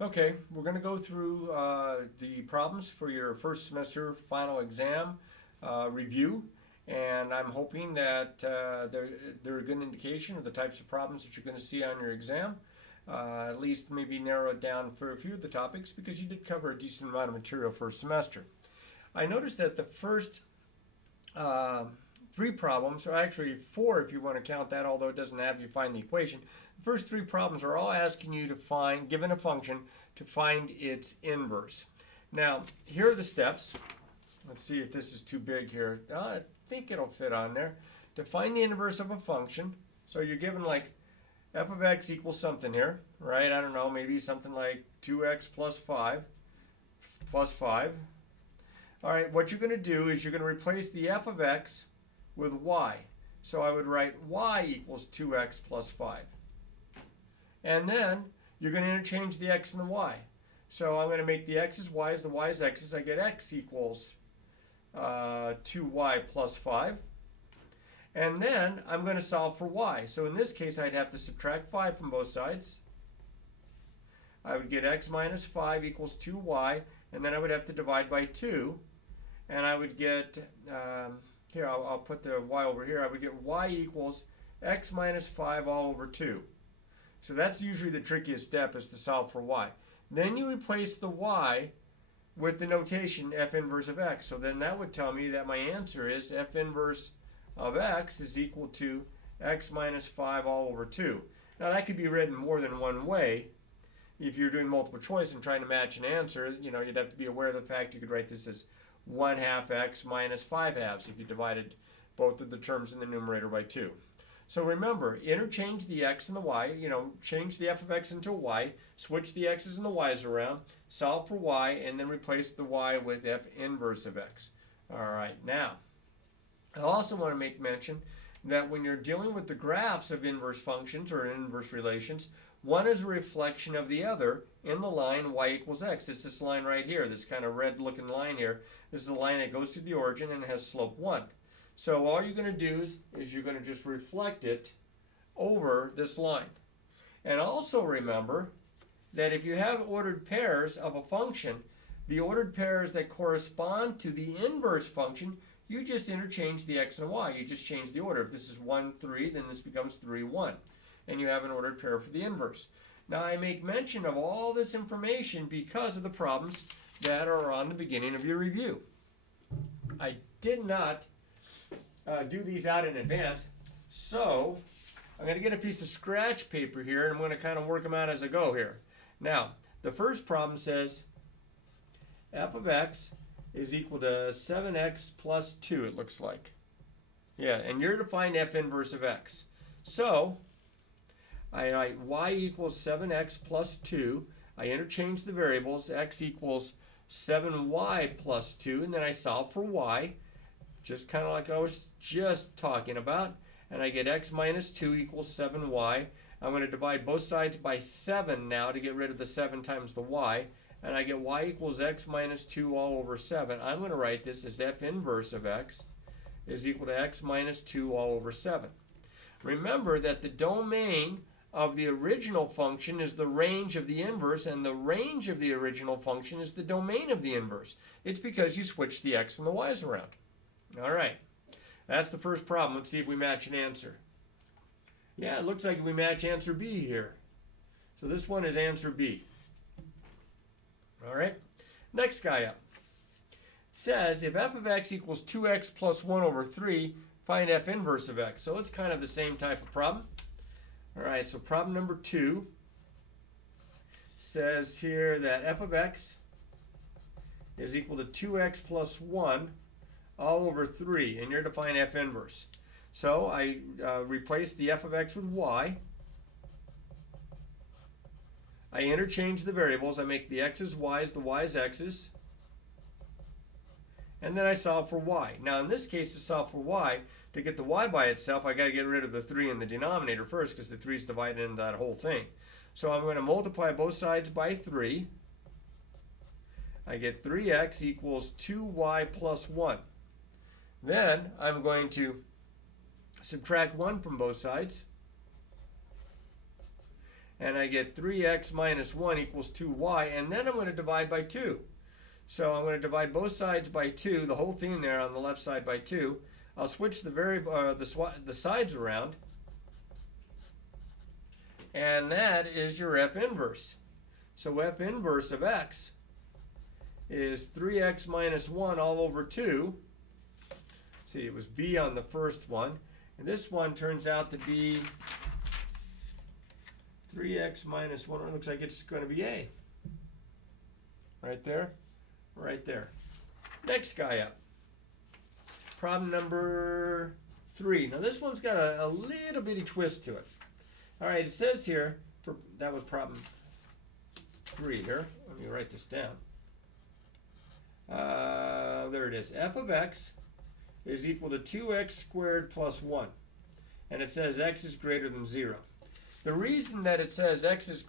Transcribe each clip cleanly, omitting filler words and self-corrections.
Okay, we're going to go through the problems for your first semester final exam review, and I'm hoping that they're a good indication of the types of problems that you're going to see on your exam. At least maybe narrow it down for a few of the topics because you did cover a decent amount of material first semester. I noticed that the first uh, three problems, or actually four if you want to count that, although it doesn't have you find the equation. The first three problems are all asking you to find, given a function, to find its inverse. Now, here are the steps. Let's see if this is too big here. I think it'll fit on there. To find the inverse of a function, so you're given like f of x equals something here, right? I don't know, maybe something like 2x plus 5 plus 5. All right, what you're going to do is you're going to replace the f of x with y. So I would write y equals 2x plus 5. And then you're going to interchange the x and the y. So I'm going to make the x's y's, the y's x's. I get x equals 2y plus 5. And then I'm going to solve for y. So in this case, I'd have to subtract 5 from both sides. I would get x minus 5 equals 2y. And then I would have to divide by 2. And I would get, here, I'll put the y over here. I would get y equals x minus 5 all over 2. So that's usually the trickiest step, is to solve for y. Then you replace the y with the notation f inverse of x. So then that would tell me that my answer is f inverse of x is equal to x minus 5 all over 2. Now that could be written more than one way. If you're doing multiple choice and trying to match an answer, you'd have to be aware of the fact you could write this as 1/2 x minus 5/2 if you divided both of the terms in the numerator by 2. So remember, interchange the x and the y, change the f of x into a y, switch the x's and the y's around, solve for y, and then replace the y with f inverse of x. All right, now, I also want to make mention that when you're dealing with the graphs of inverse functions or inverse relations, one is a reflection of the other in the line y equals x. It's this line right here, this kind of red looking line here. This is the line that goes to the origin and has slope 1. So all you're going to do is you're going to just reflect it over this line. And also remember that if you have ordered pairs of a function, the ordered pairs that correspond to the inverse function, you just interchange the x and y. You just change the order. If this is 1, 3, then this becomes 3, 1. And you have an ordered pair for the inverse. Now I make mention of all this information because of the problems that are on the beginning of your review. I did not do these out in advance, so I'm going to get a piece of scratch paper here and I'm going to kind of work them out as I go here. Now, the first problem says f of x is equal to 7x plus 2, it looks like. Yeah, and you're to find f inverse of x. So I write y equals 7x plus 2. I interchange the variables. X equals 7y plus 2. And then I solve for y, just kind of like I was just talking about. And I get x minus 2 equals 7y. I'm going to divide both sides by 7 now to get rid of the 7 times the y. And I get y equals x minus 2 all over 7. I'm going to write this as f inverse of x is equal to x minus 2 all over 7. Remember that the domain of the original function is the range of the inverse, and the range of the original function is the domain of the inverse. It's because you switch the x and the y's around. All right, that's the first problem. Let's see if we match an answer. Yeah, it looks like we match answer B here. So this one is answer B. All right, next guy up. It says if f of x equals 2x plus 1 over 3, find f inverse of x. So it's kind of the same type of problem. All right, so problem number 2 says here that f of x is equal to 2x plus 1 all over 3, and you're to find f inverse. So I replace the f of x with y. I interchange the variables. I make the x's y's, the y's x's. And then I solve for y. Now in this case, to solve for y, to get the y by itself, I got to get rid of the 3 in the denominator first because the 3 is divided into that whole thing. So I'm going to multiply both sides by 3. I get 3x equals 2y plus 1. Then I'm going to subtract 1 from both sides. and I get 3x minus 1 equals 2y, and then I'm going to divide by 2. So I'm going to divide both sides by 2, the whole thing there on the left side by 2. I'll switch the variable, the sides around, and that is your F inverse. So F inverse of x is 3x minus 1 all over 2. See, it was B on the first one. And this one turns out to be 3x minus 1. It looks like it's going to be A. Right there. Right there. Next guy up. Problem number 3. Now this one's got a little bitty twist to it. All right, it says here, that was problem 3 here. Let me write this down. There it is. F of x is equal to 2x squared plus 1. And it says x is greater than 0. The reason it says x is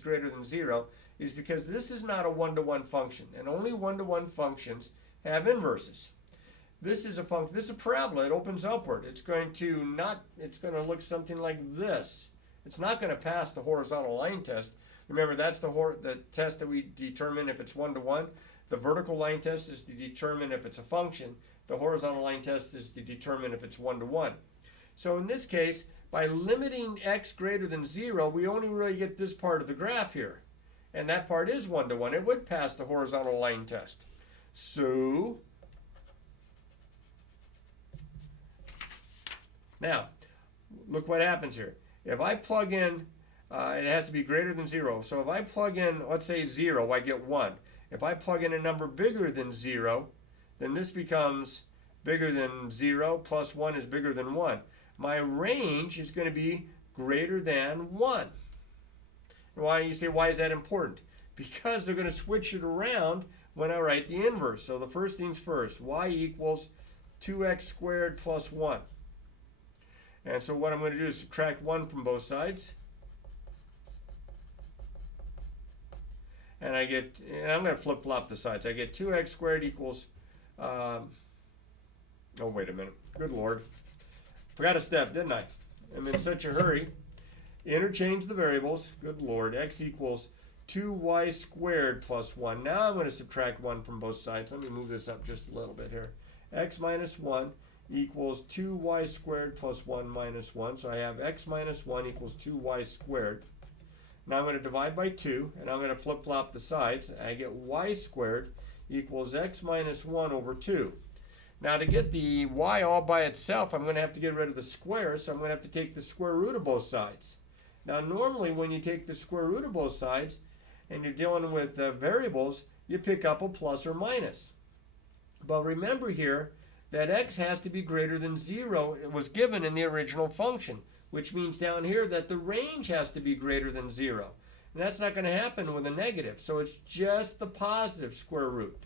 greater than 0 is because this is not a one-to-one function, and only one-to-one functions have inverses. This is a function. This is a parabola. It opens upward. It's going to look something like this. It's not going to pass the horizontal line test. Remember, that's the test that we determine if it's one-to-one. The vertical line test is to determine if it's a function. The horizontal line test is to determine if it's one-to-one. So in this case, by limiting x greater than 0, we only really get this part of the graph here. And that part is one-to-one. It would pass the horizontal line test. So, now, look what happens here. If I plug in, it has to be greater than 0. So if I plug in, let's say 0, I get 1. If I plug in a number bigger than 0, then this becomes bigger than 0 plus 1 is bigger than 1. My range is going to be greater than 1. Why, you say, why is that important? Because they're going to switch it around when I write the inverse. So the first things first, y equals 2x squared plus 1. And so what I'm going to do is subtract 1 from both sides. And I'm going to flip-flop the sides. I get 2x squared equals, oh, wait a minute. Good Lord. Forgot a step, didn't I? I'm in such a hurry. Interchange the variables. Good Lord. X equals 2y squared plus 1. Now I'm going to subtract 1 from both sides. Let me move this up just a little bit here. X minus 1 equals 2y squared plus 1 minus 1. So I have x minus 1 equals 2y squared. Now I'm going to divide by 2, and I'm going to flip-flop the sides. I get y squared equals x minus 1 over 2. Now to get the y all by itself, I'm going to have to get rid of the square, so I'm going to have to take the square root of both sides. Now normally when you take the square root of both sides, and you're dealing with variables, you pick up a plus or minus. But remember here that x has to be greater than 0. It was given in the original function, which means down here that the range has to be greater than 0. And that's not going to happen with a negative, so it's just the positive square root.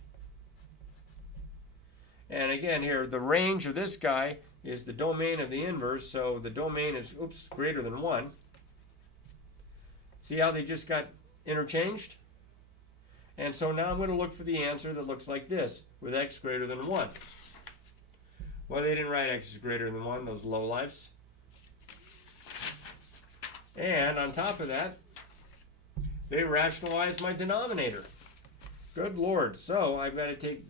And again here, the range of this guy is the domain of the inverse, so the domain is, greater than 1. See how they just got interchanged? And so now I'm going to look for the answer that looks like this, with x greater than 1. Well, they didn't write x is greater than 1, those lowlifes. And on top of that, they rationalized my denominator. Good Lord. So I've got to take,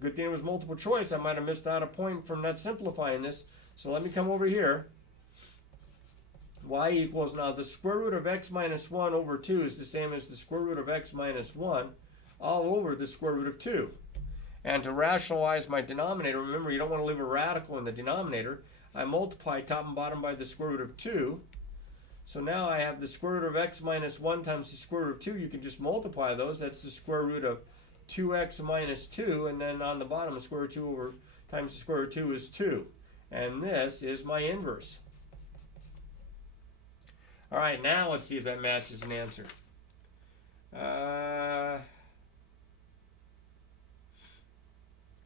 good thing it was multiple choice. I might have missed out a point from not simplifying this. So let me come over here. Y equals, now the square root of x minus 1 over 2 is the same as the square root of x minus 1 all over the square root of 2. And to rationalize my denominator, remember you don't want to leave a radical in the denominator. I multiply top and bottom by the square root of 2. So now I have the square root of x minus 1 times the square root of 2. You can just multiply those. That's the square root of 2x minus 2. And then on the bottom, the square root of 2 over times the square root of 2 is 2. And this is my inverse. All right, now let's see if that matches an answer.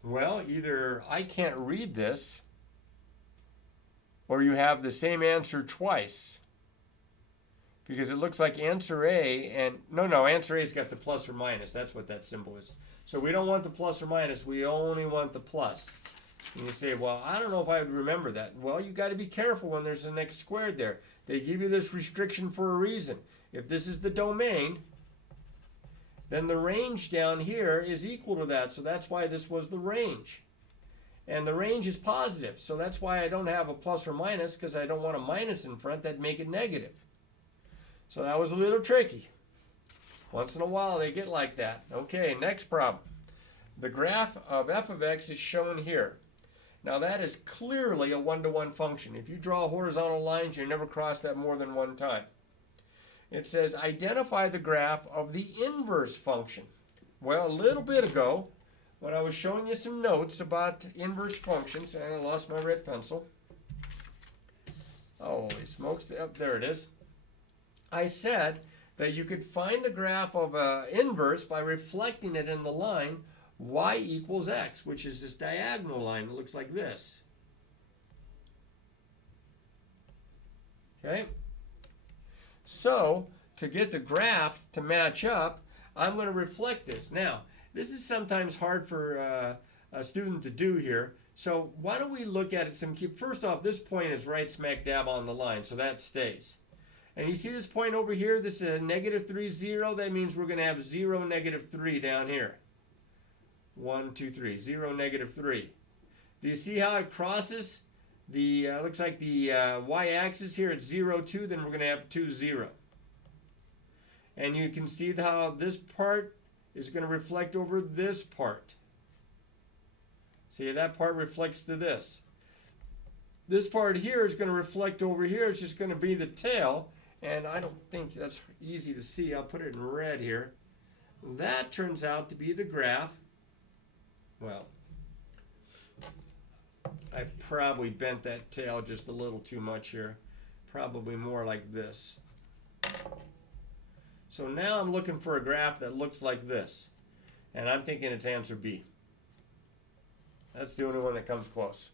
Well, either I can't read this, or you have the same answer twice. Because it looks like answer A, and no, answer A's got the plus or minus. That's what that symbol is. So we don't want the plus or minus, we only want the plus. And you say, well, I don't know if I would remember that. Well, you got to be careful when there's an x squared there. They give you this restriction for a reason. If this is the domain, then the range down here is equal to that. So that's why this was the range. And the range is positive. So that's why I don't have a plus or minus, because I don't want a minus in front. That'd make it negative. So that was a little tricky. Once in a while they get like that. Okay, next problem. The graph of f of x is shown here. Now that is clearly a one-to-one function. If you draw horizontal lines, you never cross that more than one time. It says identify the graph of the inverse function. Well, a little bit ago, when I was showing you some notes about inverse functions, and I lost my red pencil. Holy smokes, there it is. I said that you could find the graph of an inverse by reflecting it in the line y equals x, which is this diagonal line that looks like this. Okay? So, to get the graph to match up, I'm going to reflect this. Now, this is sometimes hard for a student to do here. So, why don't we look at it first off, this point is right smack dab on the line, so that stays. And you see this point over here, this is a negative 3, 0. That means we're going to have 0, negative 3 down here. 1, 2, 3. 0, negative 3. Do you see how it crosses? The looks like the y-axis here at 0, 2. Then we're going to have 2, 0. And you can see how this part is going to reflect over this part. See, that part reflects to this. This part here is going to reflect over here. It's just going to be the tail. And I don't think that's easy to see. I'll put it in red here. That turns out to be the graph. Well, I probably bent that tail just a little too much here. Probably more like this. So now I'm looking for a graph that looks like this. And I'm thinking it's answer B. That's the only one that comes close.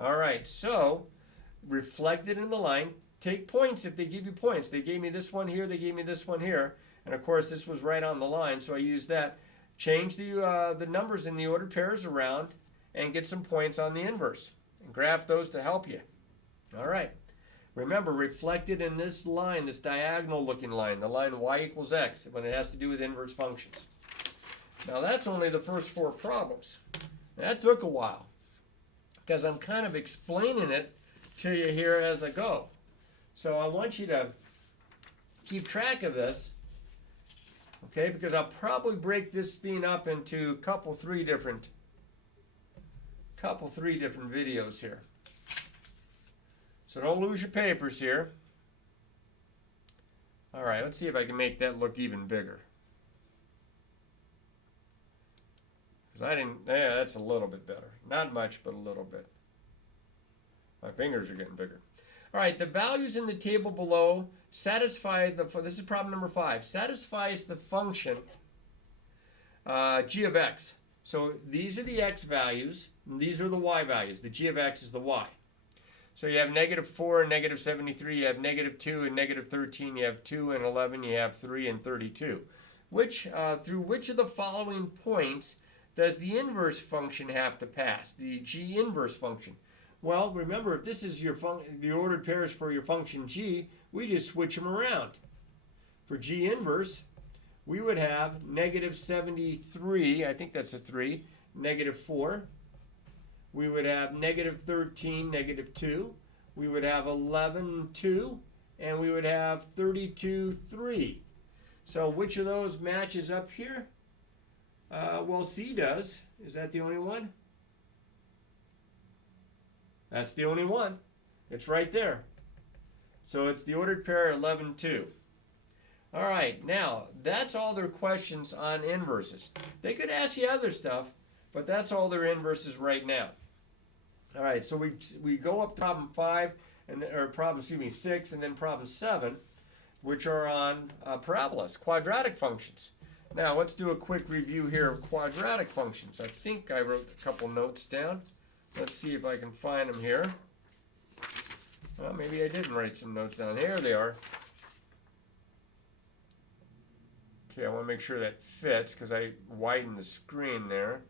All right, so reflect it in the line. Take points if they give you points. They gave me this one here, they gave me this one here. And of course this was right on the line, so I used that. Change the numbers in the ordered pairs around and get some points on the inverse. And graph those to help you. All right. Remember, reflected in this line, this diagonal looking line, the line y equals x, when it has to do with inverse functions. Now that's only the first 4 problems. That took a while because I'm kind of explaining it to you here as I go. So I want you to keep track of this, okay, because I'll probably break this thing up into a couple, three different videos here. So don't lose your papers here. All right, let's see if I can make that look even bigger. Because I didn't, yeah, that's a little bit better. Not much, but a little bit. My fingers are getting bigger. All right, the values in the table below satisfy this is problem number 5, satisfies the function g of x. So these are the x values, and these are the y values. The g of x is the y. So you have negative 4 and negative 73, you have negative 2 and negative 13, you have 2 and 11, you have 3 and 32. Through which of the following points does the inverse function have to pass, the g inverse function? Well, remember, if this is the ordered pairs for your function g, we just switch them around. For g inverse, we would have negative 73, I think that's a 3, negative 4. We would have negative 13, negative 2. We would have 11, 2. And we would have 32, 3. So which of those matches up here? Well, C does. Is that the only one? That's the only one. It's right there. So it's the ordered pair 11, 2. All right, now that's all their questions on inverses. They could ask you other stuff, but that's all their inverses right now. All right, so we go up to problem 5, or problem 6, and then problem 7, which are on parabolas, quadratic functions. Now let's do a quick review here of quadratic functions. I think I wrote a couple notes down. Let's see if I can find them here. Well, maybe I didn't write some notes down. Here they are. Okay, I want to make sure that fits because I widened the screen there.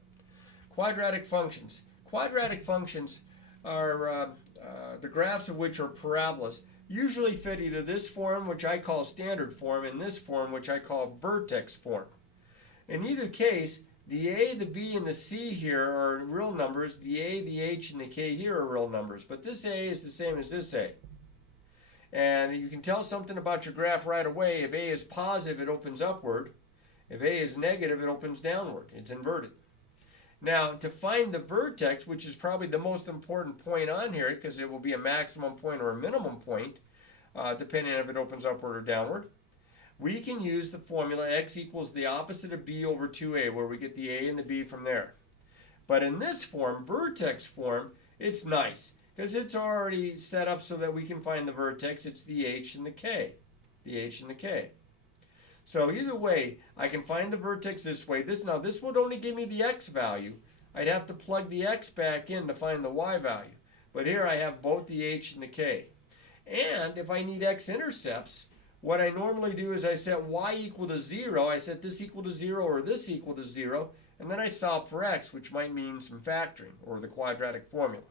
Quadratic functions. Quadratic functions are the graphs of which are parabolas, usually fit either this form, which I call standard form, and this form, which I call vertex form. In either case, the a, the b, and the c here are real numbers. The a, the h, and the k here are real numbers. But this a is the same as this a. And you can tell something about your graph right away. If a is positive, it opens upward. If a is negative, it opens downward. It's inverted. Now, to find the vertex, which is probably the most important point on here, because it will be a maximum point or a minimum point, depending on if it opens upward or downward, we can use the formula x equals the opposite of b over 2a, where we get the a and the b from there. But in this form, vertex form, it's nice, because it's already set up so that we can find the vertex. It's the h and the k. The h and the k. So either way, I can find the vertex this way. Now this would only give me the x value. I'd have to plug the x back in to find the y value. But here I have both the h and the k. And if I need x-intercepts, what I normally do is I set y equal to 0. I set this equal to 0 or this equal to 0. And then I solve for x, which might mean some factoring or the quadratic formula.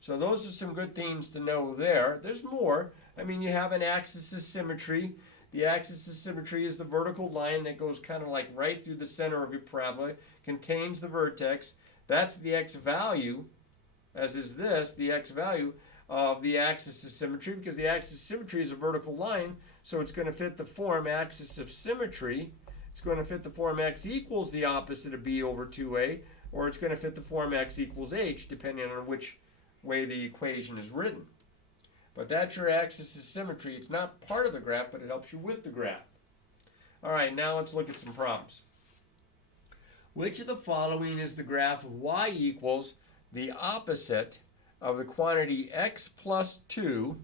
So those are some good things to know there. There's more. I mean, you have an axis of symmetry. The axis of symmetry is the vertical line that goes kind of like right through the center of your parabola, contains the vertex. That's the x value, as is this, the x value of the axis of symmetry, because the axis of symmetry is a vertical line, so it's going to fit the form axis of symmetry. It's going to fit the form x equals the opposite of b over 2a, or it's going to fit the form x equals h, depending on which way the equation is written. But that's your axis of symmetry. It's not part of the graph, but it helps you with the graph. All right, now let's look at some problems. Which of the following is the graph of y equals the opposite of the quantity x plus 2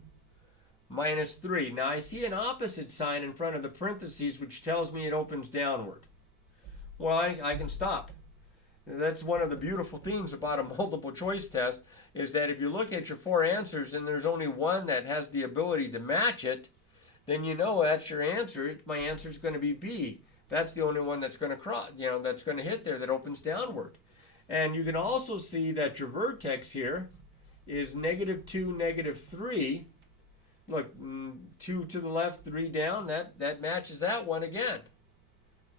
minus 3? Now I see an opposite sign in front of the parentheses, which tells me it opens downward. Well, I can stop. That's one of the beautiful things about a multiple choice test, is that if you look at your 4 answers and there's only one that has the ability to match it, then you know that's your answer. My answer is going to be B. That's the only one that's going to cross, that's going to hit there, that opens downward. And you can also see that your vertex here is -2, -3. Look, 2 to the left, 3 down. That matches that one again.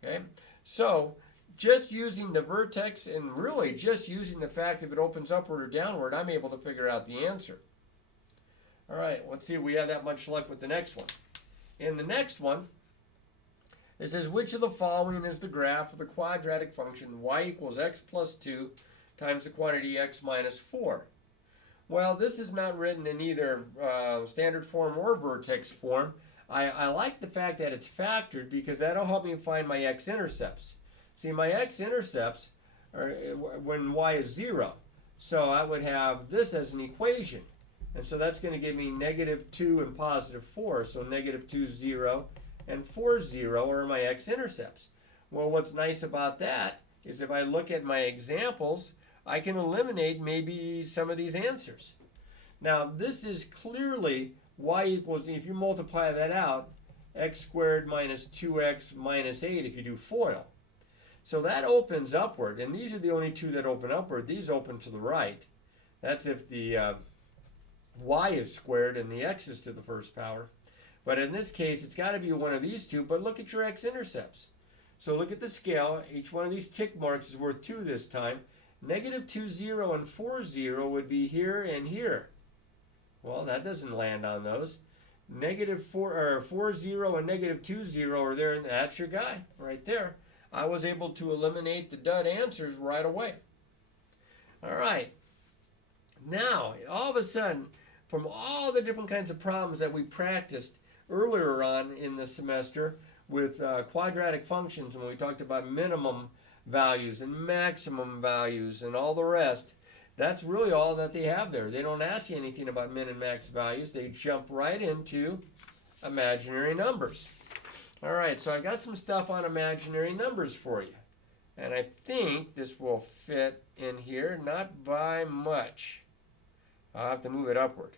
Okay, so just using the vertex and really just using the fact if it opens upward or downward, I'm able to figure out the answer. All right, let's see if we have that much luck with the next one. In the next one, it says, which of the following is the graph of the quadratic function y equals x plus 2 times the quantity x minus 4? Well, this is not written in either standard form or vertex form. I like the fact that it's factored, because that'll help me find my x-intercepts. See, my x-intercepts are when y is 0. So I would have this as an equation. And so that's going to give me -2 and +4. So -2, 0, and 4, 0 are my x-intercepts. Well, what's nice about that is if I look at my examples, I can eliminate maybe some of these answers. Now, this is clearly y equals, if you multiply that out, x squared minus 2x minus 8 if you do FOIL. So that opens upward, and these are the only two that open upward. These open to the right. That's if the y is squared and the x is to the first power. But in this case, it's got to be one of these two, but look at your x-intercepts. So look at the scale. Each one of these tick marks is worth 2 this time. -2, 0, and 4, 0 would be here and here. Well, that doesn't land on those. -4, 0, and -2, 0 are there, and that's your guy right there. I was able to eliminate the dud answers right away. All right. Now, all of a sudden, from all the different kinds of problems that we practiced earlier on in the semester with quadratic functions, when we talked about minimum values and maximum values and all the rest, that's really all that they have there. They don't ask you anything about min and max values. They jump right into imaginary numbers. All right, so I got some stuff on imaginary numbers for you. And I think this will fit in here, not by much. I'll have to move it upward.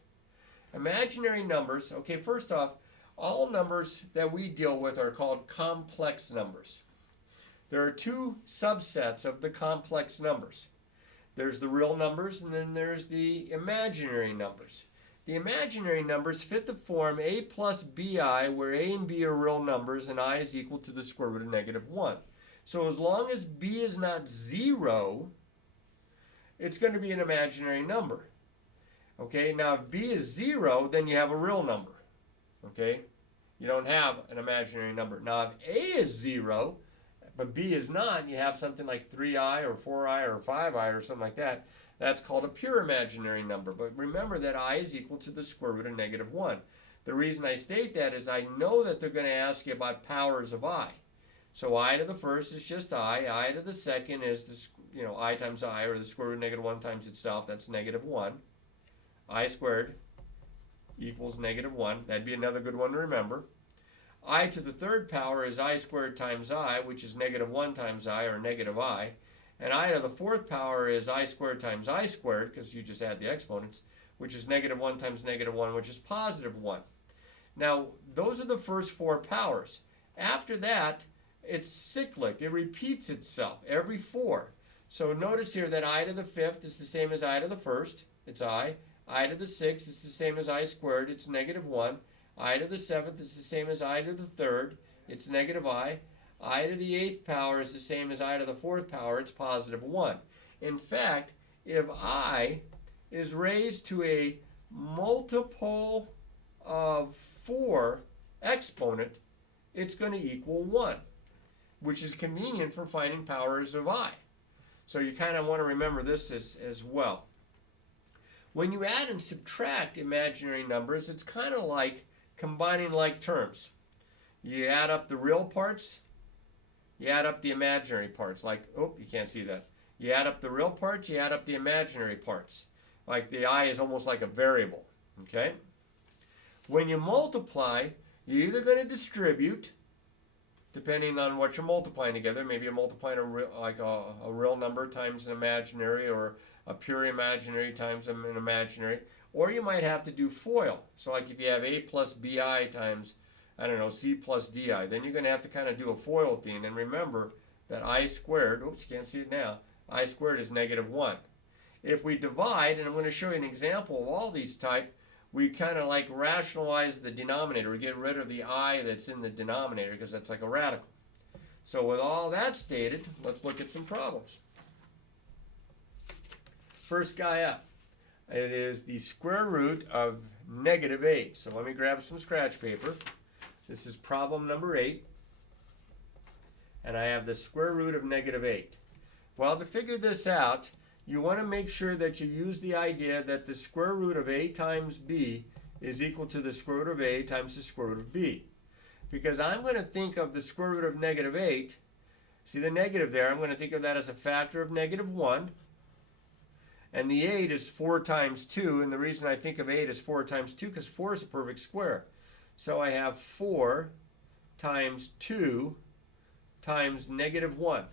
Imaginary numbers. Okay, first off, all numbers that we deal with are called complex numbers. There are 2 subsets of the complex numbers. There's the real numbers, and then there's the imaginary numbers. The imaginary numbers fit the form a plus bi, where a and b are real numbers, and I is equal to the square root of -1. So as long as b is not 0, it's going to be an imaginary number. Okay, now if b is 0, then you have a real number. Okay, you don't have an imaginary number. Now if a is 0, but b is not, you have something like 3i or 4i or 5i or something like that. That's called a pure imaginary number. But remember that I is equal to the square root of -1. The reason I state that is I know that they're going to ask you about powers of I. So I to the first is just I to the second is the, I times I, or the square root of -1 times itself. That's -1. I squared equals -1. That'd be another good one to remember. I to the third power is I squared times I, which is -1 times I, or -I. And I to the fourth power is I squared times I squared, because you just add the exponents, which is -1 times -1, which is +1. Now, those are the first 4 powers. After that, it's cyclic. It repeats itself every 4. So notice here that I to the fifth is the same as I to the first. It's I. I to the sixth is the same as I squared. It's -1. I to the seventh is the same as I to the third. It's -I. I to the eighth power is the same as I to the fourth power. It's +1. In fact, if I is raised to a multiple of 4 exponent, it's going to equal 1, which is convenient for finding powers of I. So you kind of want to remember this as well. When you add and subtract imaginary numbers, it's kind of like combining like terms. You add up the real parts, you add up the imaginary parts. Like, oh, you can't see that. You add up the real parts, you add up the imaginary parts. Like the I is almost like a variable, okay? When you multiply, you're either going to distribute, depending on what you're multiplying together. Maybe you're multiplying a real number times an imaginary, or a pure imaginary times an imaginary. Or you might have to do FOIL. So like if you have a plus bi times, I don't know, c plus di, then you're going to have to kind of do a FOIL thing. And remember that I squared, oops, you can't see it now, I squared is -1. If we divide, and I'm going to show you an example of all these type, we kind of like rationalize the denominator. We get rid of the I that's in the denominator because that's like a radical. So with all that stated, let's look at some problems. First guy up. It is the square root of -8. So let me grab some scratch paper. This is problem number 8. And I have the square root of -8. Well, to figure this out, you want to make sure that you use the idea that the square root of a times b is equal to the square root of a times the square root of b. Because I'm going to think of the square root of -8. See the negative there? I'm going to think of that as a factor of -1. And the 8 is 4 times 2. And the reason I think of 8 as 4 times 2, because 4 is a perfect square. So I have 4 times 2 times -1.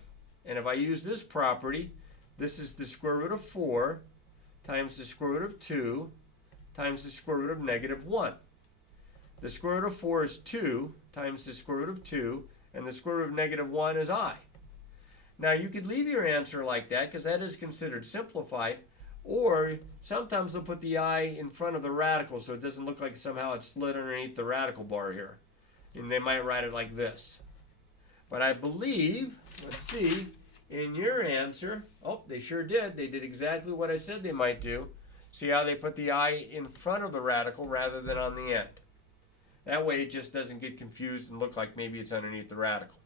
And if I use this property, this is the square root of 4 times the square root of 2 times the square root of -1. The square root of 4 is 2 times the square root of 2, and the square root of -1 is I. Now you could leave your answer like that because that is considered simplified, or sometimes they'll put the I in front of the radical so it doesn't look like somehow it's slid underneath the radical bar here. And they might write it like this. But I believe, let's see, in your answer, oh, they sure did. They did exactly what I said they might do. See how they put the I in front of the radical rather than on the end. That way it just doesn't get confused and look like maybe it's underneath the radical.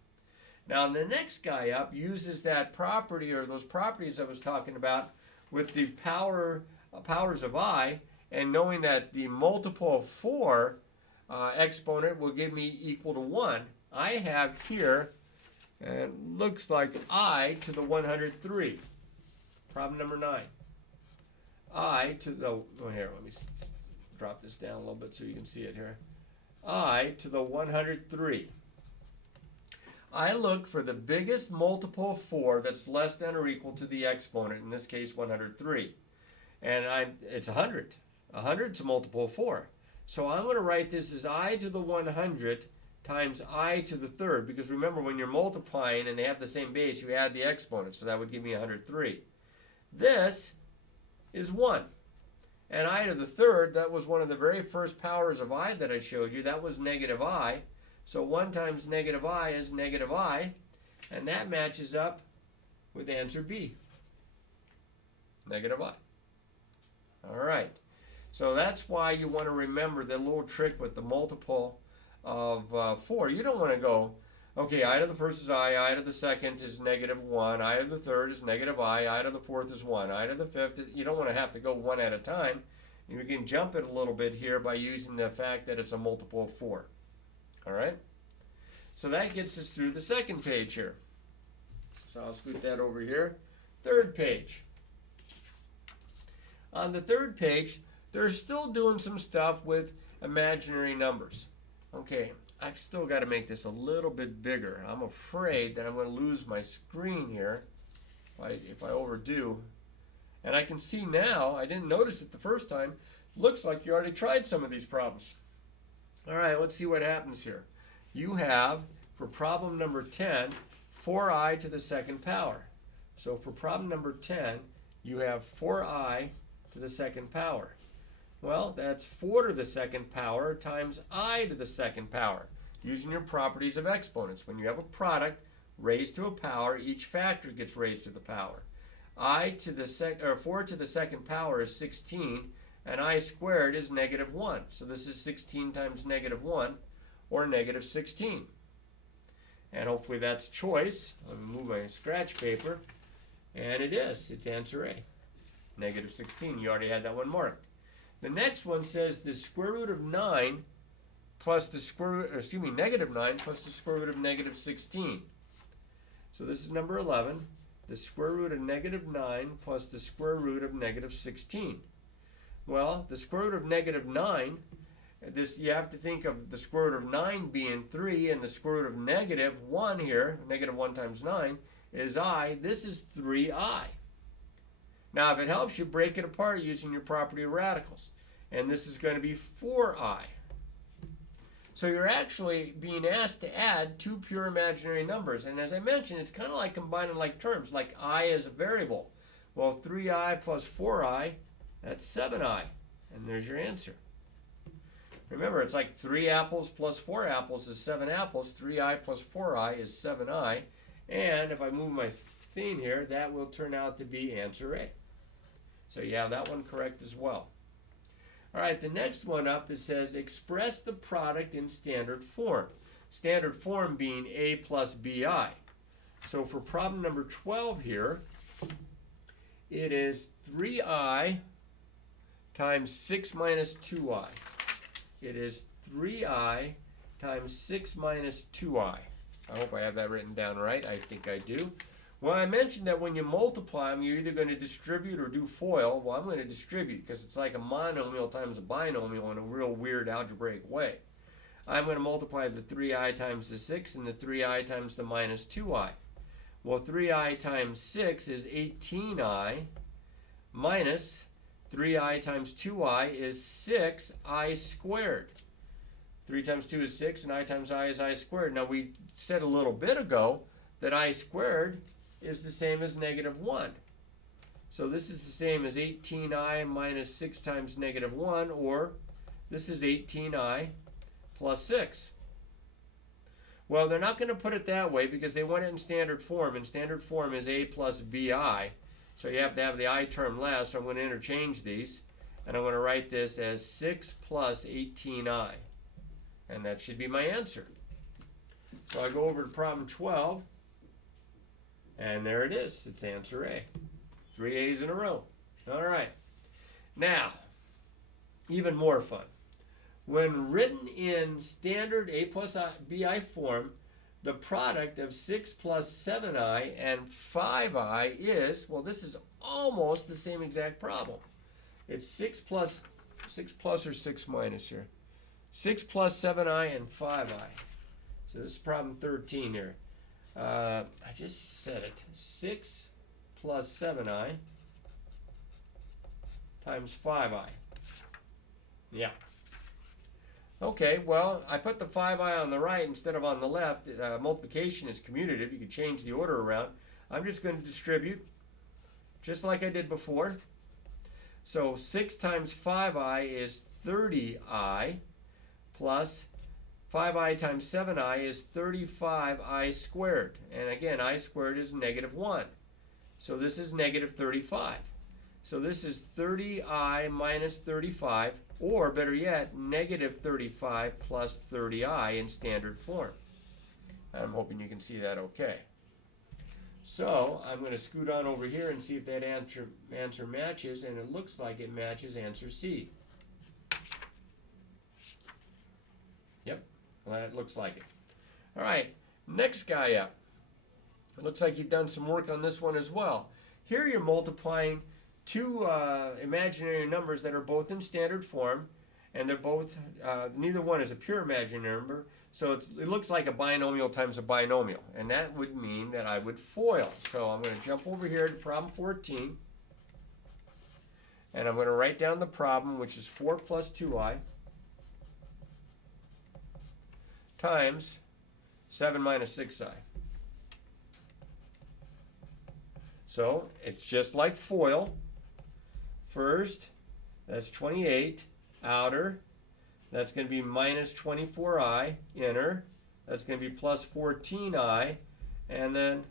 Now the next guy up uses that property, or those properties I was talking about, with the powers of I, and knowing that the multiple of 4 exponent will give me equal to 1. I have here, and it looks like I to the 103. Problem number 9. I to the, oh, here, let me drop this down a little bit so you can see it here. I to the 103. I look for the biggest multiple of 4 that's less than or equal to the exponent, in this case 103. And it's 100. 100 is a multiple of 4. So I'm going to write this as I to the 100 times I to the third, because remember when you're multiplying and they have the same base, you add the exponent, so that would give me 103. This is 1. And I to the third, that was one of the very first powers of I that I showed you. That was negative I. So 1 times negative I is negative I. And that matches up with answer B. Negative I. All right. So that's why you want to remember the little trick with the multiple of 4. You don't want to go, okay, I to the first is I to the second is negative 1, I to the third is negative I to the fourth is 1, I to the fifth. You don't want to have to go one at a time. You can jump it a little bit here by using the fact that it's a multiple of 4. All right? So that gets us through the second page here. So I'll scoot that over here. Third page. On the third page, they're still doing some stuff with imaginary numbers. Okay, I've still got to make this a little bit bigger. I'm afraid that I'm going to lose my screen here if I overdo. And I can see now, I didn't notice it the first time, looks like you already tried some of these problems. All right, let's see what happens here. You have, for problem number 10, 4i to the second power. So for problem number 10, you have 4i to the second power. Well, that's 4 to the second power times I to the second power, using your properties of exponents. When you have a product raised to a power, each factor gets raised to the power. 4 to the second power is 16, and I squared is negative 1. So this is 16 times negative 1, or negative 16. And hopefully that's choice. Let me move my scratch paper. And it is. It's answer A. Negative 16. You already had that one marked. The next one says the square root of 9 plus the negative 9 plus the square root of negative 16. So this is number 11. The square root of negative 9 plus the square root of negative 16. Well, the square root of negative 9, you have to think of the square root of 9 being 3, and the square root of negative 1 here, negative 1 times 9, is I. This is 3i. Now, if it helps you, break it apart using your property of radicals. And this is going to be 4i. So you're actually being asked to add two pure imaginary numbers. And as I mentioned, it's kind of like combining like terms, like I as a variable. Well, 3i plus 4i, that's 7i. And there's your answer. Remember, it's like 3 apples plus 4 apples is 7 apples. 3i plus 4i is 7i. And if I move my theme here, that will turn out to be answer A. So you have that one correct as well. All right, the next one up, it says express the product in standard form. Standard form being A plus BI. So for problem number 12 here, it is 3i times 6 minus 2i. It is 3i times 6 minus 2i. I hope I have that written down right. I think I do. Well, I mentioned that when you multiply them, you're either going to distribute or do FOIL. Well, I'm going to distribute because it's like a monomial times a binomial in a real weird algebraic way. I'm going to multiply the 3i times the 6 and the 3i times the minus 2i. Well, 3i times 6 is 18i minus 3i times 2i is 6i squared. 3 times 2 is 6 and I times I is I squared. Now, we said a little bit ago that I squared is the same as negative 1. So this is the same as 18i minus 6 times negative 1, or this is 18i plus 6. Well, they're not going to put it that way because they want it in standard form, and standard form is A plus BI. So you have to have the I term last, so I'm going to interchange these, and I'm going to write this as 6 plus 18i. And that should be my answer. So I go over to problem 12. And there it is. It's answer A. 3 A's in a row. All right. Now, even more fun. When written in standard A plus BI form, the product of 6 plus 7i and 5i is, well, this is almost the same exact problem. It's 6 plus or 6 minus here. 6 plus 7i and 5i. So this is problem 13 here. I just said it. 6 plus 7i times 5i. Yeah. Okay, well, I put the 5i on the right instead of on the left. Multiplication is commutative. You can change the order around. I'm just going to distribute just like I did before. So 6 times 5i is 30i, plus 5i times 7i is 35i squared. And again, I squared is negative 1. So this is negative 35. So this is 30i minus 35, or better yet, negative 35 plus 30i in standard form. I'm hoping you can see that okay. So I'm going to scoot on over here and see if that answer matches, and it looks like it matches answer C. Yep, well, that looks like it. All right, next guy up. It looks like you've done some work on this one as well. Here you're multiplying two imaginary numbers that are both in standard form, and they're both, neither one is a pure imaginary number, so it looks like a binomial times a binomial, and that would mean that I would FOIL. So I'm going to jump over here to problem 14, and I'm going to write down the problem, which is 4 plus 2i times 7 minus 6i. So it's just like FOIL. First, that's 28, outer, that's going to be minus 24i, inner, that's going to be plus 14i, and then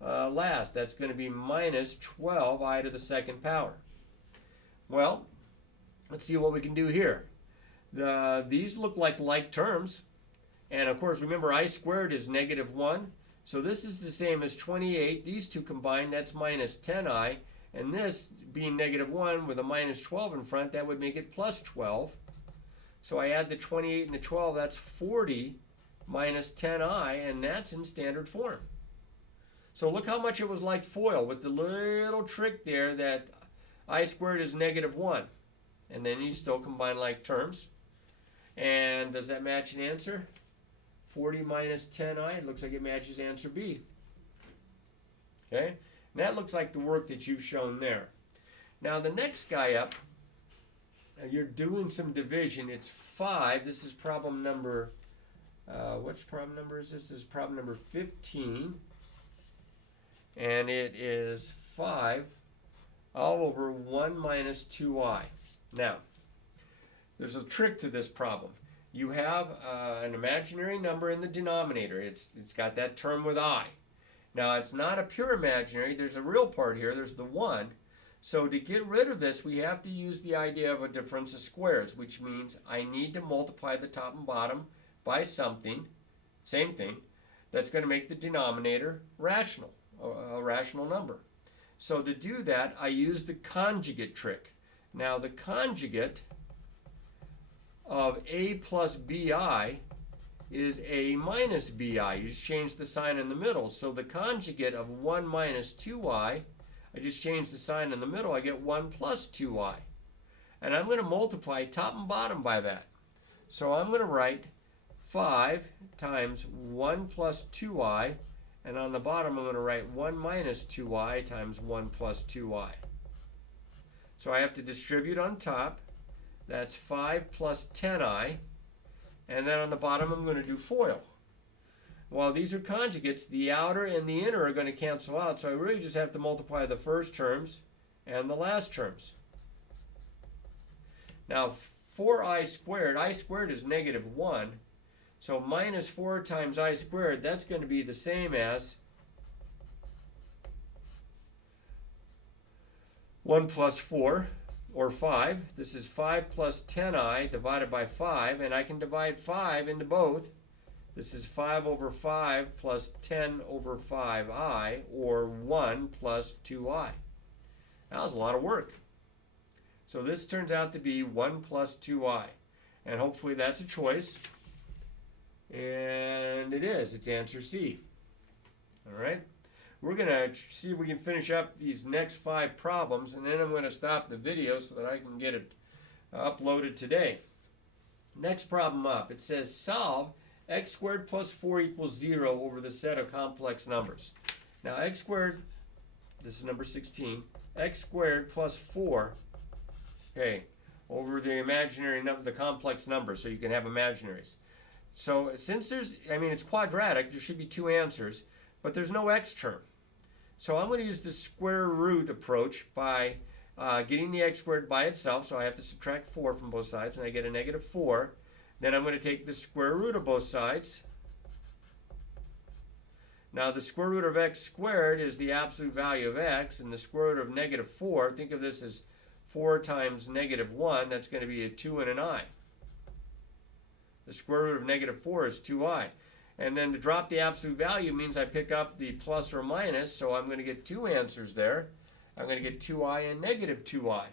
last, that's going to be minus 12i to the second power. Well, let's see what we can do here. These look like terms, and of course, remember I squared is negative 1, so this is the same as 28. These two combined, that's minus 10i, and this being negative 1 with a minus 12 in front, that would make it plus 12. So I add the 28 and the 12, that's 40 minus 10i, and that's in standard form. So look how much it was like FOIL with the little trick there that I squared is negative 1. And then you still combine like terms. And does that match an answer? 40 minus 10i, it looks like it matches answer B. Okay, and that looks like the work that you've shown there. Now the next guy up, you're doing some division. It's 5. This is problem number, which problem number is this? This is problem number 15. And it is 5 all over 1 minus 2i. Now, there's a trick to this problem. You have an imaginary number in the denominator. It's got that term with I. Now, it's not a pure imaginary. There's a real part here. There's the 1. So to get rid of this, we have to use the idea of a difference of squares, which means I need to multiply the top and bottom by something, same thing, that's going to make the denominator rational, a rational number. So to do that, I use the conjugate trick. Now the conjugate of a plus bi is a minus bi. You just change the sign in the middle. So the conjugate of 1 minus 2i, I just change the sign in the middle, I get 1 plus 2i. And I'm going to multiply top and bottom by that. So I'm going to write 5 times 1 plus 2i, and on the bottom I'm going to write 1 minus 2i times 1 plus 2i. So I have to distribute on top. That's 5 plus 10i. And then on the bottom I'm going to do FOIL. While these are conjugates, the outer and the inner are going to cancel out, so I really just have to multiply the first terms and the last terms. Now, 4i squared is negative 1, so minus 4 times I squared, that's going to be the same as 1 plus 4, or 5. This is 5 plus 10i divided by 5, and I can divide 5 into both. This is 5 over 5 plus 10 over 5i, or 1 plus 2i. That was a lot of work. So this turns out to be 1 plus 2i. And hopefully that's a choice. And it is. It's answer C. All right. We're going to see if we can finish up these next 5 problems, and then I'm going to stop the video so that I can get it uploaded today. Next problem up. It says solve x squared plus 4 equals 0 over the set of complex numbers. Now x squared, this is number 16, x squared plus 4, okay, over the imaginary number, the complex numbers, so you can have imaginaries. So since there's, it's quadratic, there should be 2 answers, but there's no x term. So I'm going to use the square root approach by getting the x squared by itself. So I have to subtract 4 from both sides, and I get a negative 4. Then I'm going to take the square root of both sides. Now the square root of x squared is the absolute value of x, and the square root of negative 4, think of this as 4 times negative 1, that's going to be a 2 and an I. The square root of negative 4 is 2i. And then to drop the absolute value means I pick up the plus or minus, so I'm going to get two answers there. I'm going to get 2i and negative 2i.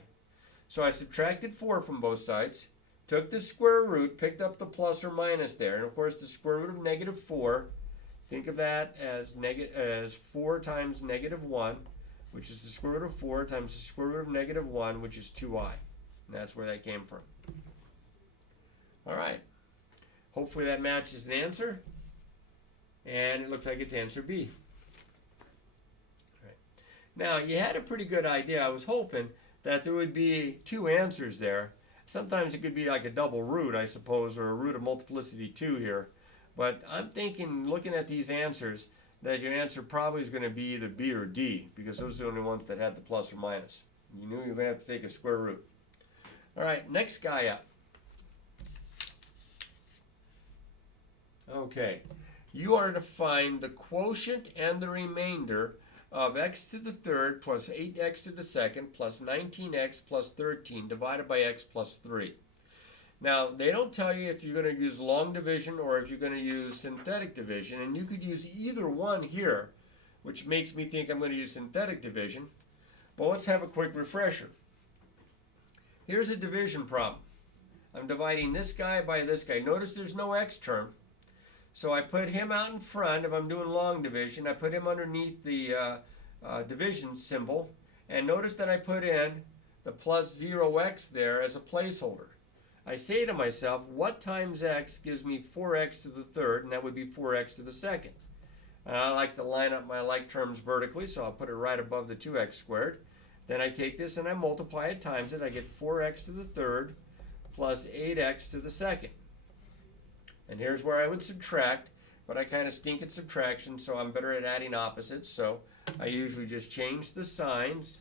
So I subtracted 4 from both sides, took the square root, picked up the plus or minus there, and of course the square root of negative 4, think of that as 4 times negative 1, which is the square root of 4 times the square root of negative 1, which is 2i. And that's where that came from. All right. Hopefully that matches an answer. And it looks like it's answer B. All right. Now, you had a pretty good idea. I was hoping that there would be two answers there. Sometimes it could be like a double root, I suppose, or a root of multiplicity 2 here. But I'm thinking, looking at these answers, that your answer probably is going to be either B or D, because those are the only ones that had the plus or minus. You knew you were going to have to take a square root. All right, next guy up. Okay, you are to find the quotient and the remainder of x to the third plus 8x to the second plus 19x plus 13 divided by x plus 3. Now, they don't tell you if you're going to use long division or if you're going to use synthetic division, and you could use either one here, which makes me think I'm going to use synthetic division. But let's have a quick refresher. Here's a division problem. I'm dividing this guy by this guy. Notice there's no x term. So I put him out in front. If I'm doing long division, I put him underneath the division symbol. And notice that I put in the plus 0x there as a placeholder. I say to myself, what times x gives me 4x to the third, and that would be 4x to the second. I like to line up my like terms vertically, so I'll put it right above the 2x squared. Then I take this and I multiply it times it. I get 4x to the third plus 8x to the second. And here's where I would subtract, but I kind of stink at subtraction, so I'm better at adding opposites. So I usually just change the signs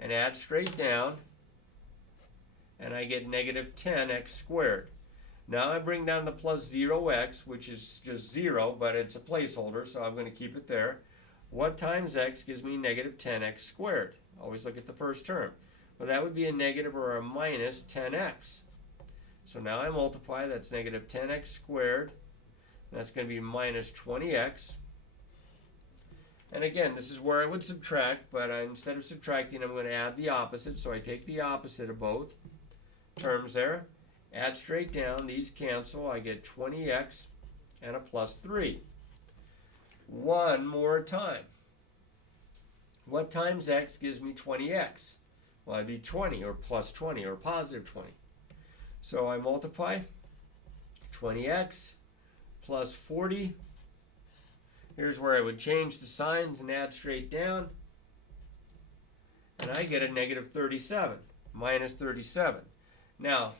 and add straight down, and I get negative 10x squared. Now I bring down the plus 0x, which is just 0, but it's a placeholder, so I'm going to keep it there. What times x gives me negative 10x squared? Always look at the first term. Well, that would be a negative or a minus 10x. So now I multiply, that's negative 10x squared. That's going to be minus 20x. And again, this is where I would subtract, but instead of subtracting, I'm going to add the opposite. So I take the opposite of both terms there, add straight down, these cancel, I get 20x and a plus 3. One more time. What times x gives me 20x? Well, it'd be 20 or plus 20 or positive 20. So I multiply 20x plus 40. Here's where I would change the signs and add straight down. And I get a negative 37, minus 37. Now,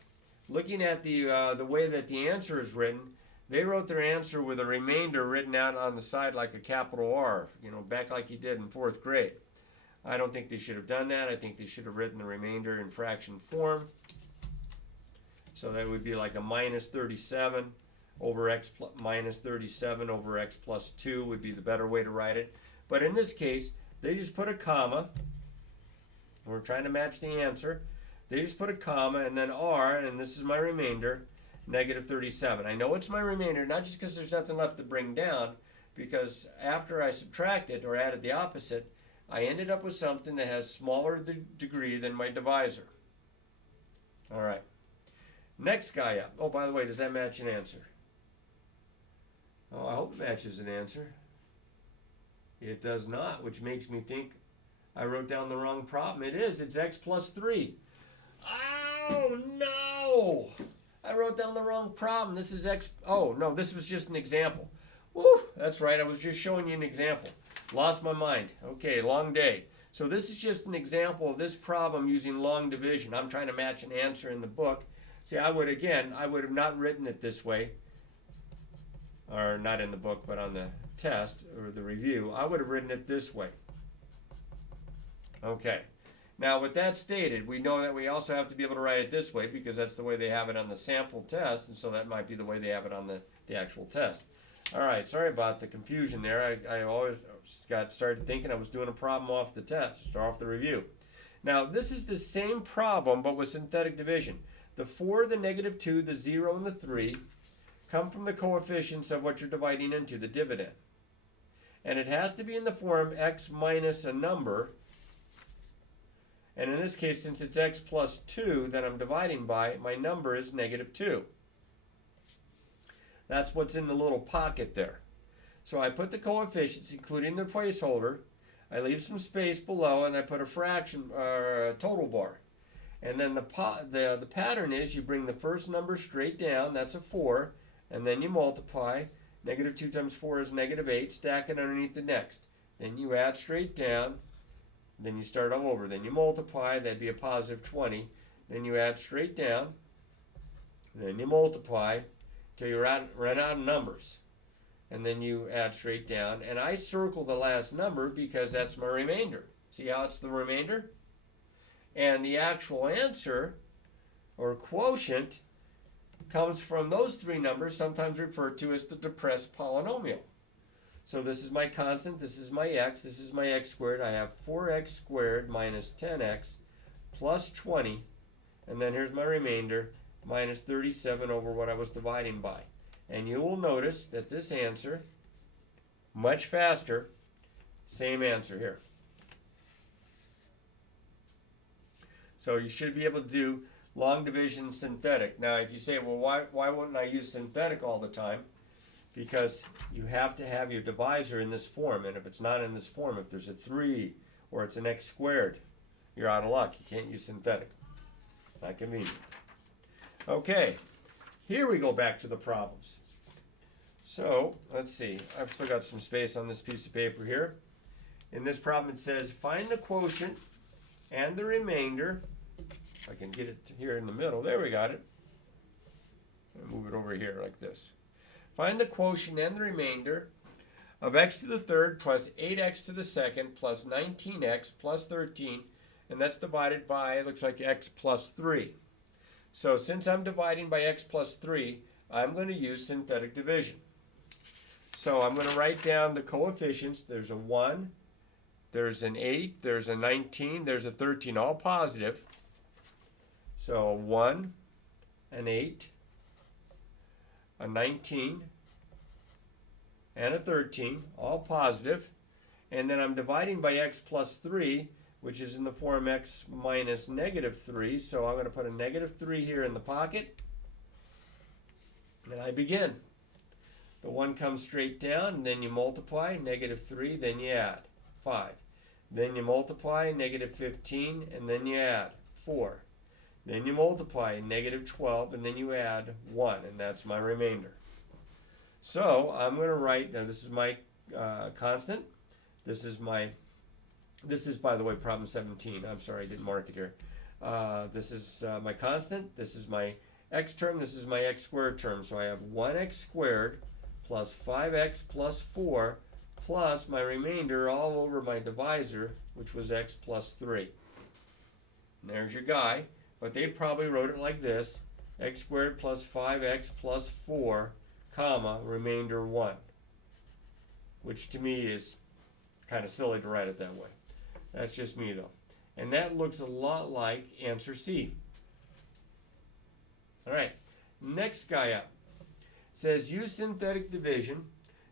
looking at the way that the answer is written, they wrote their answer with a remainder written out on the side like a capital R, you know, back like you did in 4th grade. I don't think they should have done that. I think they should have written the remainder in fraction form. So that would be like a minus 37 over x minus 37 over x plus 2 would be the better way to write it. But in this case, they just put a comma. We're trying to match the answer. They just put a comma and then R, and this is my remainder, negative 37. I know it's my remainder, not just because there's nothing left to bring down, because after I subtracted or added the opposite, I ended up with something that has smaller degree than my divisor. All right. Next guy up. Oh, by the way, does that match an answer? Oh, I hope it matches an answer. It does not, which makes me think I wrote down the wrong problem. It is. It's x plus 3. Oh, no! I wrote down the wrong problem. This is x. Oh, no, this was just an example. Woo! That's right. I was just showing you an example. Lost my mind. Okay, long day. So this is just an example of this problem using long division. I'm trying to match an answer in the book. See, I would have not written it this way. or not in the book, but on the test or the review, I would have written it this way. Okay. Now, with that stated, we know that we also have to be able to write it this way because that's the way they have it on the sample test, and so that might be the way they have it on the actual test. All right, sorry about the confusion there. I always started thinking I was doing a problem off the test, or off the review. Now, this is the same problem, but with synthetic division. The 4, the -2, the 0, and the 3 come from the coefficients of what you're dividing into, the dividend. And it has to be in the form x minus a number. And in this case, since it's x plus 2 that I'm dividing by, my number is -2. That's what's in the little pocket there. So I put the coefficients, including the placeholder. I leave some space below, and I put a fraction or a total bar. And then the pattern is you bring the first number straight down. That's a 4, and then you multiply. -2 times 4 is -8. Stack it underneath the next. Then you add straight down. Then you start all over. Then you multiply. That'd be a +20. Then you add straight down. Then you multiply till you run out of numbers. And then you add straight down. And I circle the last number because that's my remainder. See how it's the remainder? And the actual answer, or quotient, comes from those 3 numbers, sometimes referred to as the depressed polynomial. So this is my constant, this is my x, this is my x squared. I have 4x squared minus 10x plus 20. And then here's my remainder, minus 37 over what I was dividing by. And you will notice that this answer, much faster, same answer here. So you should be able to do long division synthetic. Now if you say, well, why wouldn't I use synthetic all the time? Because you have to have your divisor in this form. And if it's not in this form, if there's a 3 or it's an x squared, you're out of luck. You can't use synthetic. Not convenient. Okay, here we go back to the problems. So let's see. I've still got some space on this piece of paper here. In this problem it says, find the quotient and the remainder. If I can get it here in the middle. There, we got it. Move it over here like this. Find the quotient and the remainder of x to the third plus 8x to the second plus 19x plus 13, and that's divided by, it looks like x plus 3. So since I'm dividing by x plus 3, I'm going to use synthetic division. So I'm going to write down the coefficients. There's a 1, there's an 8, there's a 19, there's a 13, all positive. So a 1, an 8, a 19, and a 13, all positive. And then I'm dividing by x plus 3, which is in the form x minus -3. So I'm going to put a -3 here in the pocket. And I begin. The 1 comes straight down, and then you multiply, -3, then you add 5. Then you multiply, -15, and then you add 4. Then you multiply, -12, and then you add 1, and that's my remainder. So I'm going to write, now this is my constant. This is, by the way, problem 17. I'm sorry, I didn't mark it here. This is my constant. This is my x term. This is my x squared term. So I have 1x squared plus 5x plus 4 plus my remainder all over my divisor, which was x plus 3. And there's your guy. But they probably wrote it like this: x squared plus 5x plus 4, comma, remainder 1. Which to me is kind of silly to write it that way. That's just me though. And that looks a lot like answer C. Alright, next guy up. It says use synthetic division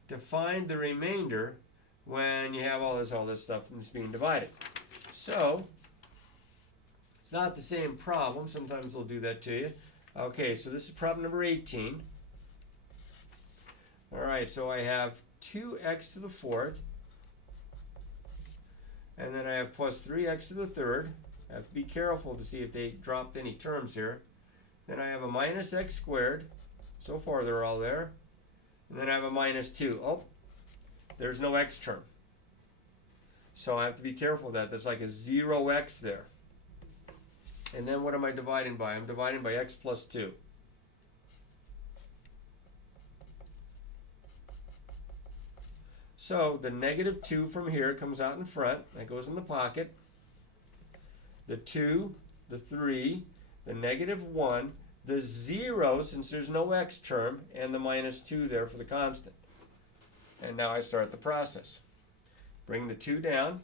to find the remainder when you have all this stuff that's being divided. So it's not the same problem. Sometimes they'll do that to you. Okay, so this is problem number 18. All right, so I have 2x to the fourth, and then I have plus 3x to the third. I have to be careful to see if they dropped any terms here. Then I have a minus x squared. So far they're all there. And then I have a minus 2. Oh, there's no x term. So I have to be careful of that. There's like a 0x there. And then what am I dividing by? I'm dividing by x plus 2. So the negative 2 from here comes out in front. That goes in the pocket. The 2, the 3, the negative 1, the 0, since there's no x term, and the minus 2 there for the constant. And now I start the process. Bring the 2 down.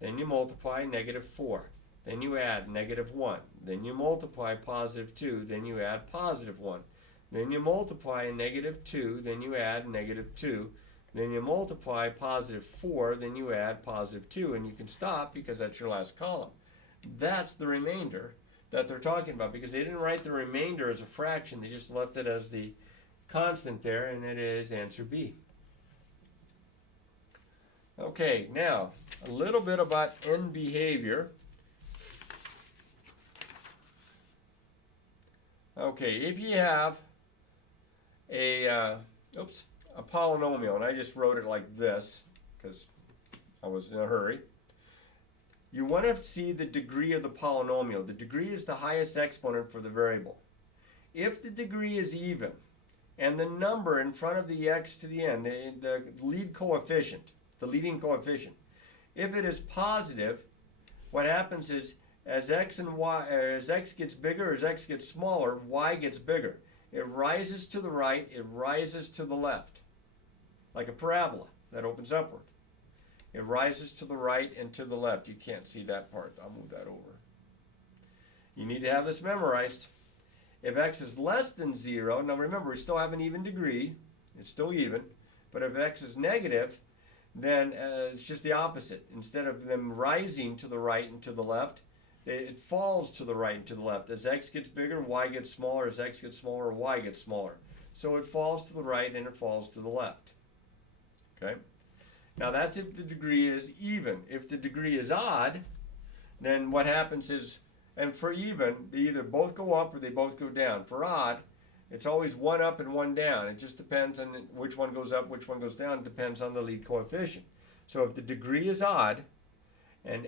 Then you multiply negative 4. Then you add negative 1. Then you multiply positive 2. Then you add positive 1. Then you multiply negative 2. Then you add negative 2. Then you multiply positive 4. Then you add positive 2. And you can stop because that's your last column. That's the remainder that they're talking about, because they didn't write the remainder as a fraction. They just left it as the constant there, and it is answer B. Okay, now a little bit about end behavior. Okay, if you have a polynomial, and I just wrote it like this because I was in a hurry. You want to see the degree of the polynomial. The degree is the highest exponent for the variable. If the degree is even, and the number in front of the x to the n, the lead coefficient, the leading coefficient, if it is positive, what happens is as x and y, as x gets bigger, as x gets smaller, y gets bigger. It rises to the right, it rises to the left, like a parabola that opens upward. It rises to the right and to the left. You can't see that part. I'll move that over. You need to have this memorized. If x is less than 0, now remember, we still have an even degree. It's still even. But if x is negative, then it's just the opposite. Instead of them rising to the right and to the left, it falls to the right and to the left. As x gets bigger, y gets smaller. As x gets smaller, y gets smaller. So it falls to the right and it falls to the left. Okay? Now that's if the degree is even. If the degree is odd, then what happens is, and for even, they either both go up or they both go down. For odd, it's always one up and one down. It just depends on which one goes up, which one goes down. It depends on the lead coefficient. So if the degree is odd, and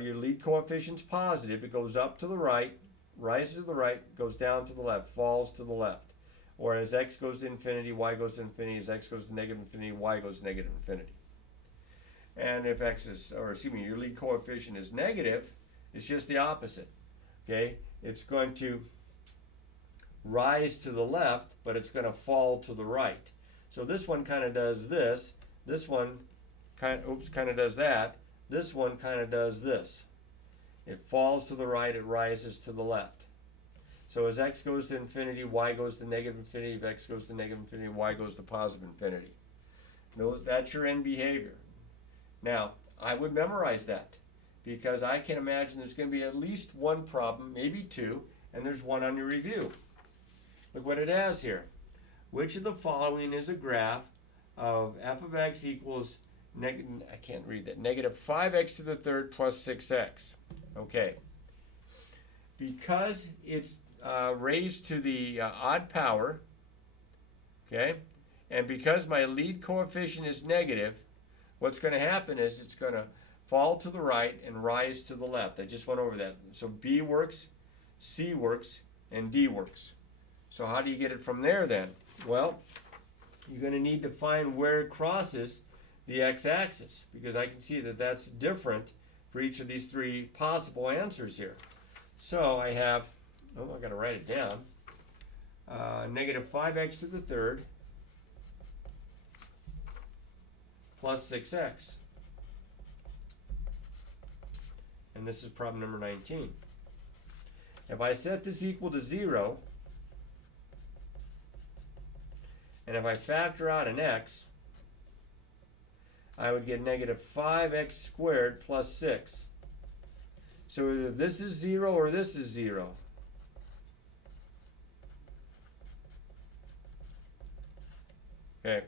your lead coefficient's positive, it goes up to the right, rises to the right, goes down to the left, falls to the left. Or as x goes to infinity, y goes to infinity. As x goes to negative infinity, y goes to negative infinity. And if x is, or excuse me, your lead coefficient is negative, it's just the opposite. Okay? It's going to rise to the left, but it's going to fall to the right. So this one kind of does this. This one kind of does that. This one kind of does this. It falls to the right, it rises to the left. So as x goes to infinity, y goes to negative infinity. If x goes to negative infinity, y goes to positive infinity. That's your end behavior. Now, I would memorize that because I can imagine there's going to be at least one problem, maybe two, and there's one on your review. Look what it has here. Which of the following is a graph of f of x equals, I can't read that, negative 5x to the third plus 6x. Okay. Because it's raised to the odd power, okay, and because my lead coefficient is negative, what's going to happen is it's going to fall to the right and rise to the left. I just went over that. So B works, C works, and D works. So how do you get it from there then? Well, you're going to need to find where it crosses the x-axis, because I can see that that's different for each of these three possible answers here. So I have, I got to write it down, negative 5x to the third plus 6x. And this is problem number 19. If I set this equal to 0, and if I factor out an x, I would get negative 5x squared plus 6. So either this is 0 or this is 0. Okay.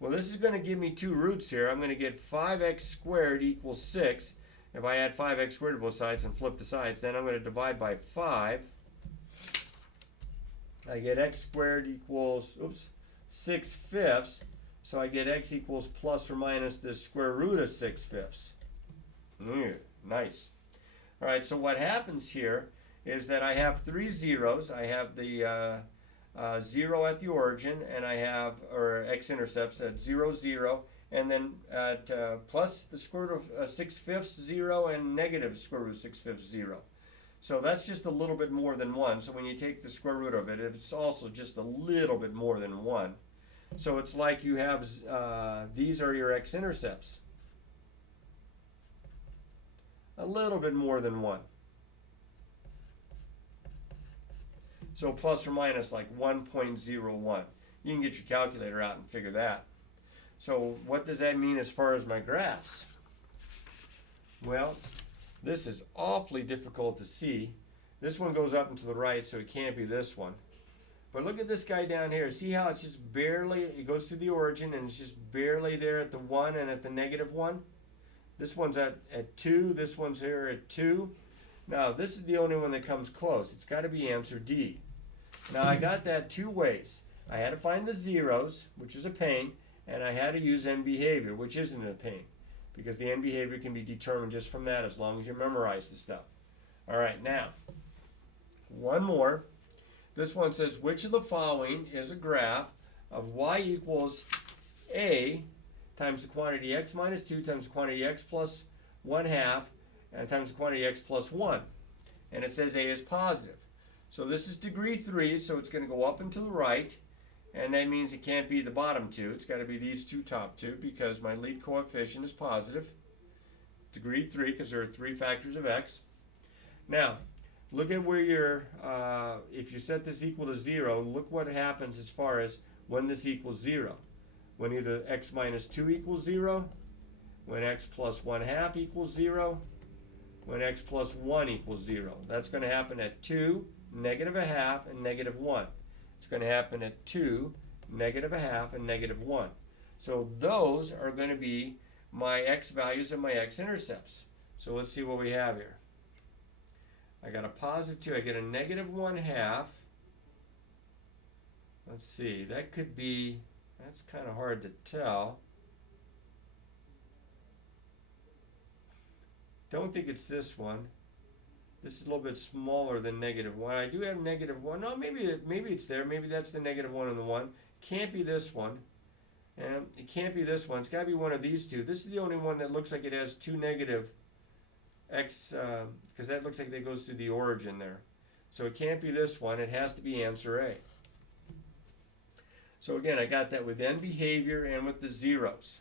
Well, this is going to give me two roots here. I'm going to get 5x squared equals 6. If I add 5x squared to both sides and flip the sides, then I'm going to divide by 5. I get x squared equals, 6/5. So I get x equals plus or minus the square root of 6/5. Nice. All right, so what happens here is that I have three zeros. I have the 0 at the origin, and I have, or x-intercepts at 0, 0, and then at plus the square root of 6/5 0 and negative square root of 6/5 0. So that's just a little bit more than 1. So when you take the square root of it, it's also just a little bit more than 1. So it's like you have, these are your x-intercepts. A little bit more than 1. So plus or minus like 1.01. You can get your calculator out and figure that. So what does that mean as far as my graphs? Well, this is awfully difficult to see. This one goes up and to the right, so it can't be this one. But look at this guy down here. See how it's just barely, it goes to the origin and it's just barely there at the 1 and at the negative 1? This one's at 2, this one's here at 2. Now, this is the only one that comes close. It's got to be answer D. Now, I got that two ways. I had to find the zeros, which is a pain, and I had to use end behavior, which isn't a pain, because the end behavior can be determined just from that as long as you memorize the stuff. All right, now, one more. This one says, which of the following is a graph of y equals a times the quantity x minus 2 times the quantity x plus 1/2 and times the quantity x plus 1. And it says a is positive. So this is degree 3, so it's going to go up and to the right. And that means it can't be the bottom two. It's got to be these two top two because my lead coefficient is positive. Degree 3 because there are 3 factors of x. Now, look at where you're, if you set this equal to 0, look what happens as far as when this equals 0. When either x minus 2 equals 0, when x plus 1/2 equals 0, when x plus 1 equals 0. That's going to happen at 2, negative 1/2, and negative 1. It's going to happen at 2, negative 1/2, and negative 1. So those are going to be my x values and my x-intercepts. So let's see what we have here. I got a positive 2. I get a negative 1/2. Let's see. That could be, that's kind of hard to tell. Don't think it's this one. This is a little bit smaller than negative 1. I do have negative 1. No, maybe it's there. Maybe that's the negative 1 and the 1. Can't be this one. And it can't be this one. It's got to be one of these two. This is the only one that looks like it has 2 negative x, because that looks like that goes through the origin there. So it can't be this one. It has to be answer A. So again, I got that with end behavior and with the zeros,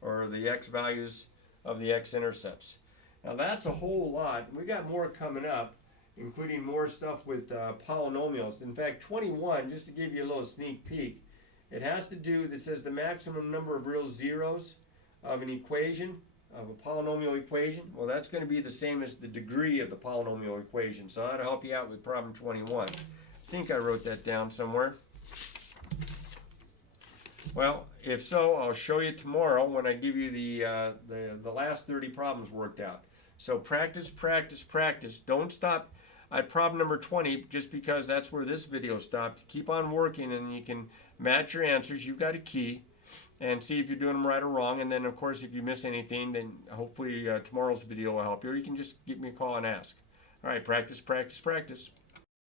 or the x values of the x-intercepts. Now that's a whole lot. We got more coming up, including more stuff with polynomials. In fact, 21, just to give you a little sneak peek, it has to do, it says the maximum number of real zeros of an equation, of a polynomial equation. Well, that's going to be the same as the degree of the polynomial equation. So that'll help you out with problem 21. I think I wrote that down somewhere. Well, if so, I'll show you tomorrow when I give you the last 30 problems worked out. So practice, practice, practice. Don't stop at problem number 20 just because that's where this video stopped. Keep on working and you can match your answers. You've got a key and see if you're doing them right or wrong. And then, of course, if you miss anything, then hopefully tomorrow's video will help you. Or you can just give me a call and ask. All right, practice, practice, practice.